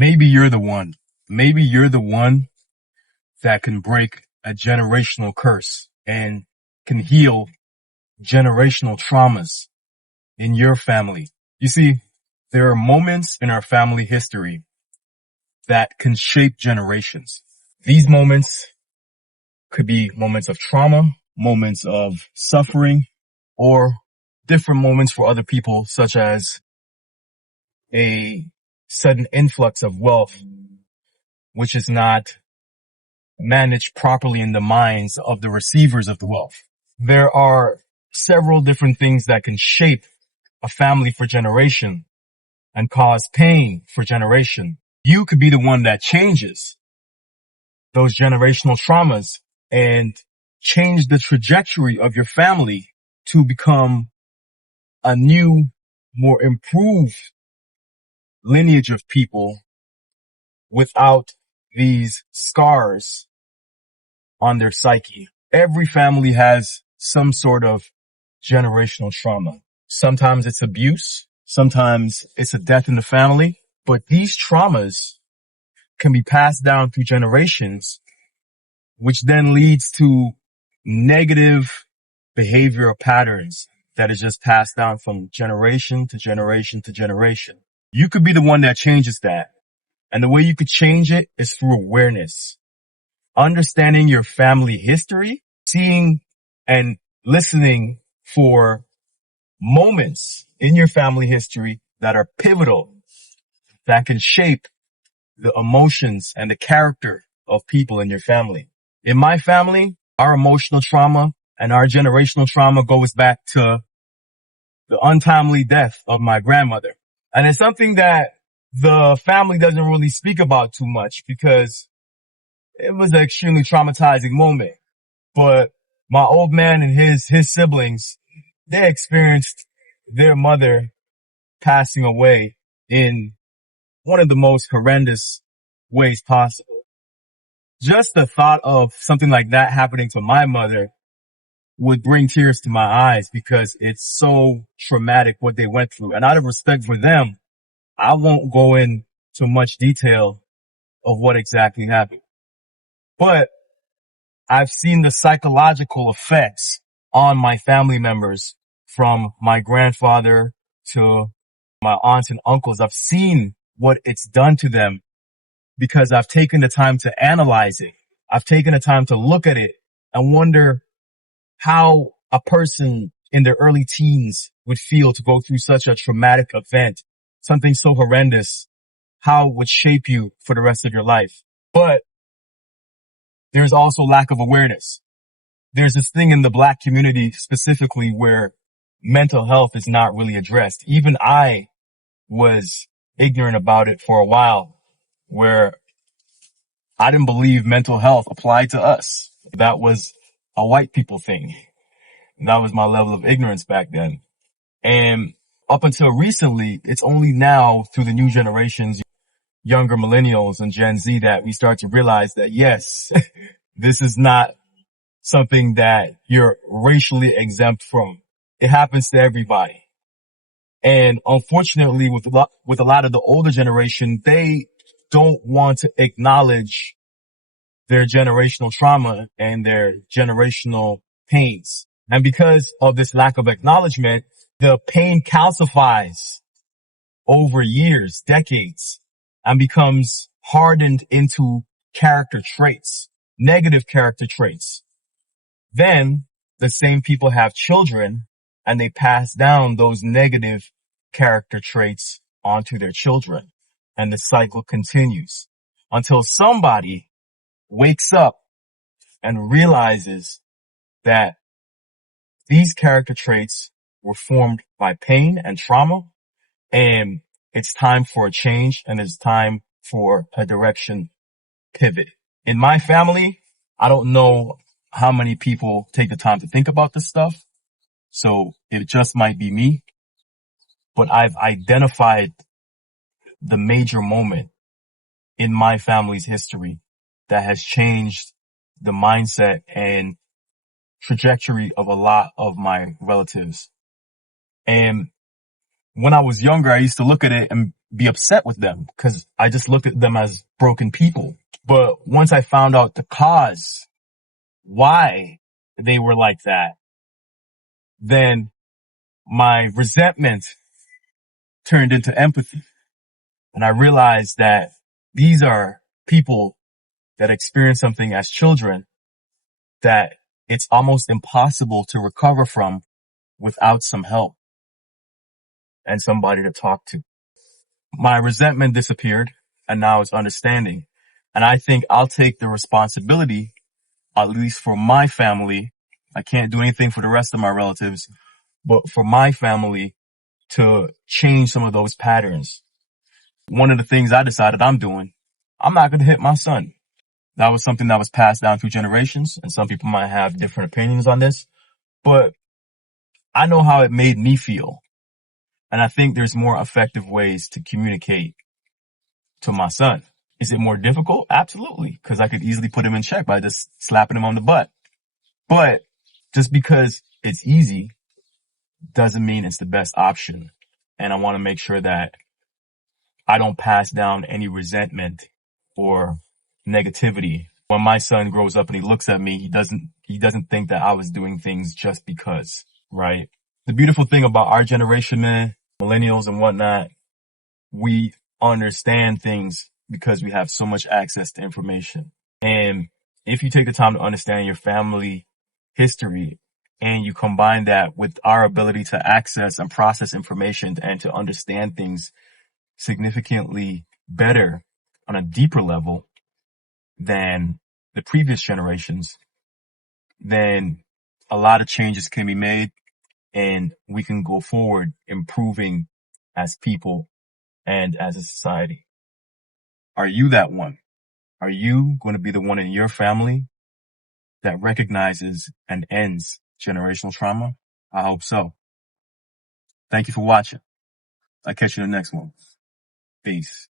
Maybe you're the one. Maybe you're the one that can break a generational curse and can heal generational traumas in your family. You see, there are moments in our family history that can shape generations. These moments could be moments of trauma, moments of suffering, or different moments for other people, such as a sudden influx of wealth, which is not managed properly in the minds of the receivers of the wealth. There are several different things that can shape a family for generation and cause pain for generation. You could be the one that changes those generational traumas and change the trajectory of your family to become a new, more improved lineage of people without these scars on their psyche. Every family has some sort of generational trauma. Sometimes it's abuse. Sometimes it's a death in the family. But these traumas can be passed down through generations, which then leads to negative behavioral patterns that is just passed down from generation to generation to generation. You could be the one that changes that. And the way you could change it is through awareness. Understanding your family history, seeing and listening for moments in your family history that are pivotal, that can shape the emotions and the character of people in your family. In my family, our emotional trauma and our generational trauma goes back to the untimely death of my grandmother. And it's something that the family doesn't really speak about too much because it was an extremely traumatizing moment. But my old man and his siblings, they experienced their mother passing away in one of the most horrendous ways possible. Just the thought of something like that happening to my mother would bring tears to my eyes because it's so traumatic what they went through. And out of respect for them, I won't go into much detail of what exactly happened. But I've seen the psychological effects on my family members from my grandfather to my aunts and uncles. I've seen what it's done to them because I've taken the time to analyze it. I've taken the time to look at it and wonder how a person in their early teens would feel to go through such a traumatic event, something so horrendous, how it would shape you for the rest of your life. But there's also lack of awareness. There's this thing in the Black community specifically where mental health is not really addressed. Even I was ignorant about it for a while, where I didn't believe mental health applied to us. That was a white people thing. That was my level of ignorance back then. And up until recently, it's only now through the new generations, younger millennials and Gen Z, that we start to realize that yes, this is not something that you're racially exempt from. It happens to everybody. And unfortunately, with a lot of the older generation, they don't want to acknowledge their generational trauma and their generational pains. And because of this lack of acknowledgement, the pain calcifies over years, decades, and becomes hardened into character traits, negative character traits. Then the same people have children and they pass down those negative character traits onto their children. And the cycle continues until somebody wakes up and realizes that these character traits were formed by pain and trauma, and it's time for a change and it's time for a direction pivot. In my family, I don't know how many people take the time to think about this stuff, so it just might be me, but I've identified the major moment in my family's history that has changed the mindset and trajectory of a lot of my relatives. And When I was younger, I used to look at it and be upset with them because I just looked at them as broken people. But once I found out the cause, why they were like that, then my resentment turned into empathy. And I realized that these are people that experience something as children that it's almost impossible to recover from without some help and somebody to talk to. My resentment disappeared and now it's understanding. And I think I'll take the responsibility, at least for my family. I can't do anything for the rest of my relatives, but for my family to change some of those patterns. One of the things I decided I'm doing, I'm not going to hit my son. That was something that was passed down through generations, and some people might have different opinions on this, but I know how it made me feel. And I think there's more effective ways to communicate to my son. Is it more difficult? Absolutely. Because I could easily put him in check by just slapping him on the butt. But just because it's easy doesn't mean it's the best option. And I want to make sure that I don't pass down any resentment or negativity. When my son grows up and he looks at me, he doesn't think that I was doing things just because, right? The beautiful thing about our generation, man, millennials and whatnot, we understand things because we have so much access to information. And if you take the time to understand your family history and you combine that with our ability to access and process information and to understand things significantly better on a deeper level than the previous generations, then a lot of changes can be made and we can go forward improving as people and as a society. Are you that one? Are you going to be the one in your family that recognizes and ends generational trauma? I hope so. Thank you for watching. I'll catch you in the next one. Peace.